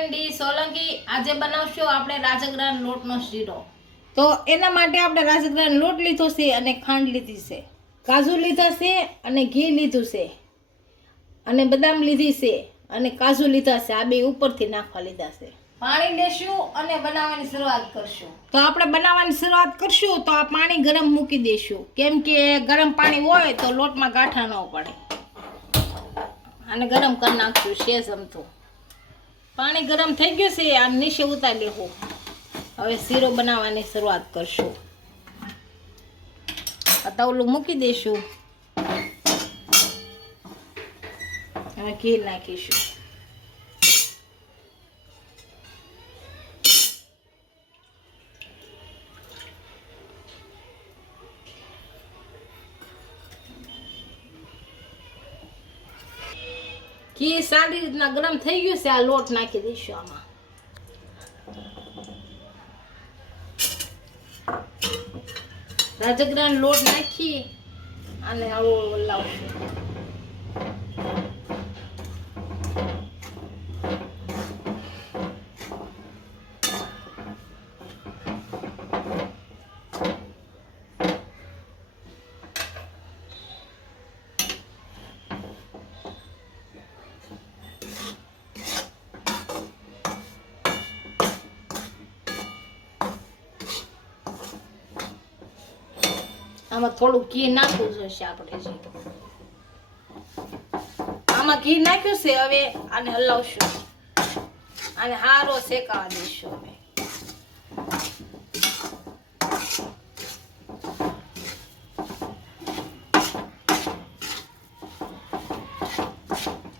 બેન ડી સોલંકી આજે બનાવશું આપણે રાજગરાનો લોટનો શીરો। તો એના માટે આપણે રાજગરાનો લોટ લીધો છે અને ખાંડ લીધી છે, કાજુ લીધા છે અને ઘી લીધું છે અને બદામ લીધી છે અને કાજુ લીધા છે। આ બે ઉપરથી નાખવા લીધા છે। પાણી લેશું અને બનાવવાની શરૂઆત કરશું। તો આપણે બનાવવાની શરૂઆત કરશું તો આ પાણી ગરમ મૂકી દેશું, કેમ કે ગરમ પાણી હોય તો લોટમાં ગાંઠા ન પડે। અને ગરમ કરી નાખશું સેજ અમથું। પાણી ગરમ થઈ ગયું છે, આમ નીચે ઉતારી લેવું। હવે શીરો બનાવવાની શરૂઆત કરશું। આ તવલું મૂકી દઈશું, હવે ઘી નાખીશું। ઘી સારી રીતના ગરમ થઈ ગયું છે, આ લોટ નાખી દઈશું આમાં। રાજગરાનો લોટ નાખી અને હળવું હલાવશું। આમાં થોડું ઘી નાખવું જોઈશે આપણે। આમાં ઘી નાખ્યું છે, હવે આને હલાવશું અને હારો શેકાવા દઈશું।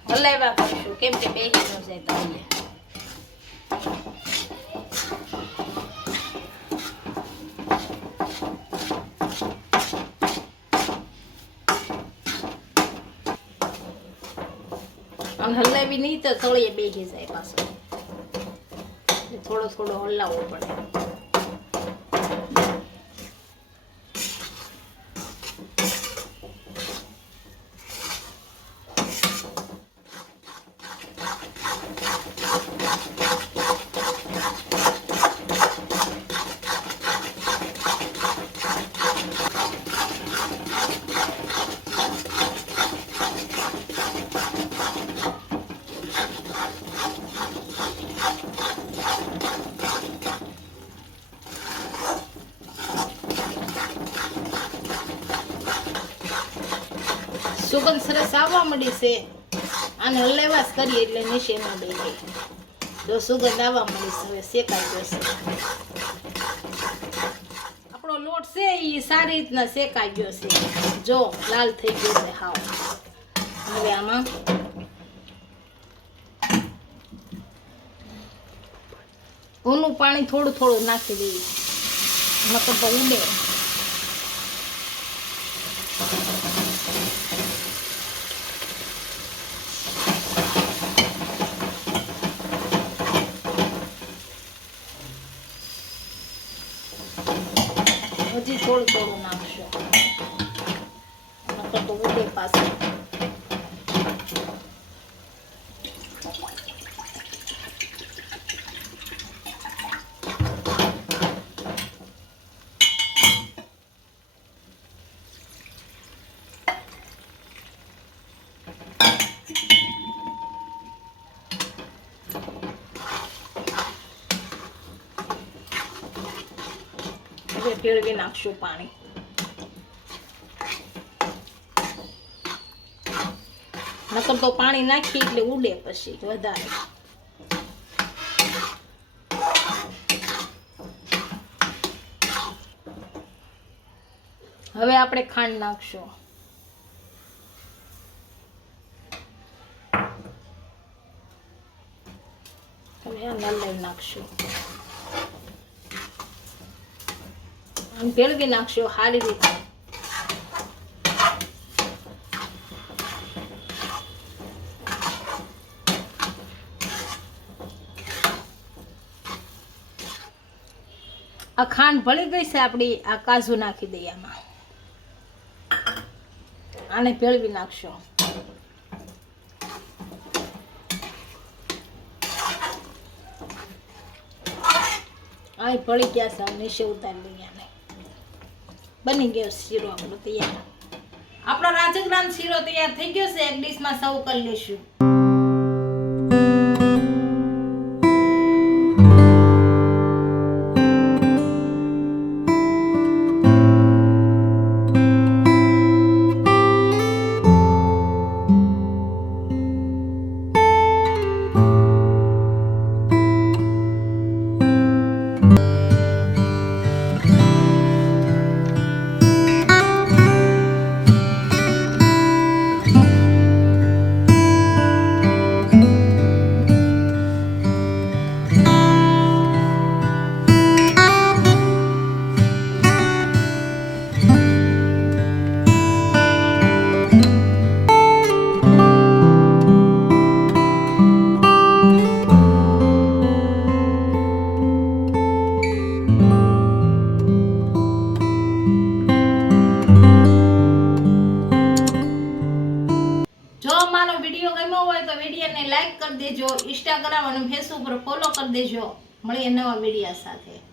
હલાવ્યા કરશું, કેમ કે બેસી ન જાય તાલે। અને હલાવી નહીં તો તળિયે બેસી જાય પાછો, થોડો થોડો હલાવવો પડે। સુગંધ સરસ આવવા મળી છે, આને હલાવ્યા જ કરીએ એટલે નીચે ન બેસે। જો સુગંધ આવવા મળી છે, હવે શેકાઈ જશે। આપણો લોટ છે એ સારી રીતના શેકાઈ ગયો છે, જો લાલ થઈ ગયો છે હાવ। હવે આમાં ઊનું પાણી થોડું થોડું નાખી દઈએ, નકર તો ઉડે। હજી થોડું થોડું નાખશો, નકર તો ઉડે પાછું। હવે ભેળવી નાખશું પાણી। નકર તો પાણી નાખી એટલે ઉડે પછી વધારે। હવે આપણે ખાંડ નાખશું। હવે આ નલાઈ નાખશું, ભેળવી નાખશો સારી રીતે। આ ખાંડ ભળી ગઈ છે આપણી, આ કાજુ નાખી દઈએ આમાં, આને ભેળવી નાખશો। આ ભળી ગયા છે નીચે ઉતારી લઈએ ને બની ગયો શીરો આપણો તૈયાર આપણો રાજગરાનો શીરો તૈયાર થઈ ગયો છે એક ડીશમાં સર્વ કરી લઈશું વિડીયો ગમ્યો હોય તો વિડીયોને લાઈક કરી દેજો ઇન્સ્ટાગ્રામ અને ફેસબુક પર ફોલો કરી દેજો મળીએ નવા વિડીયો સાથે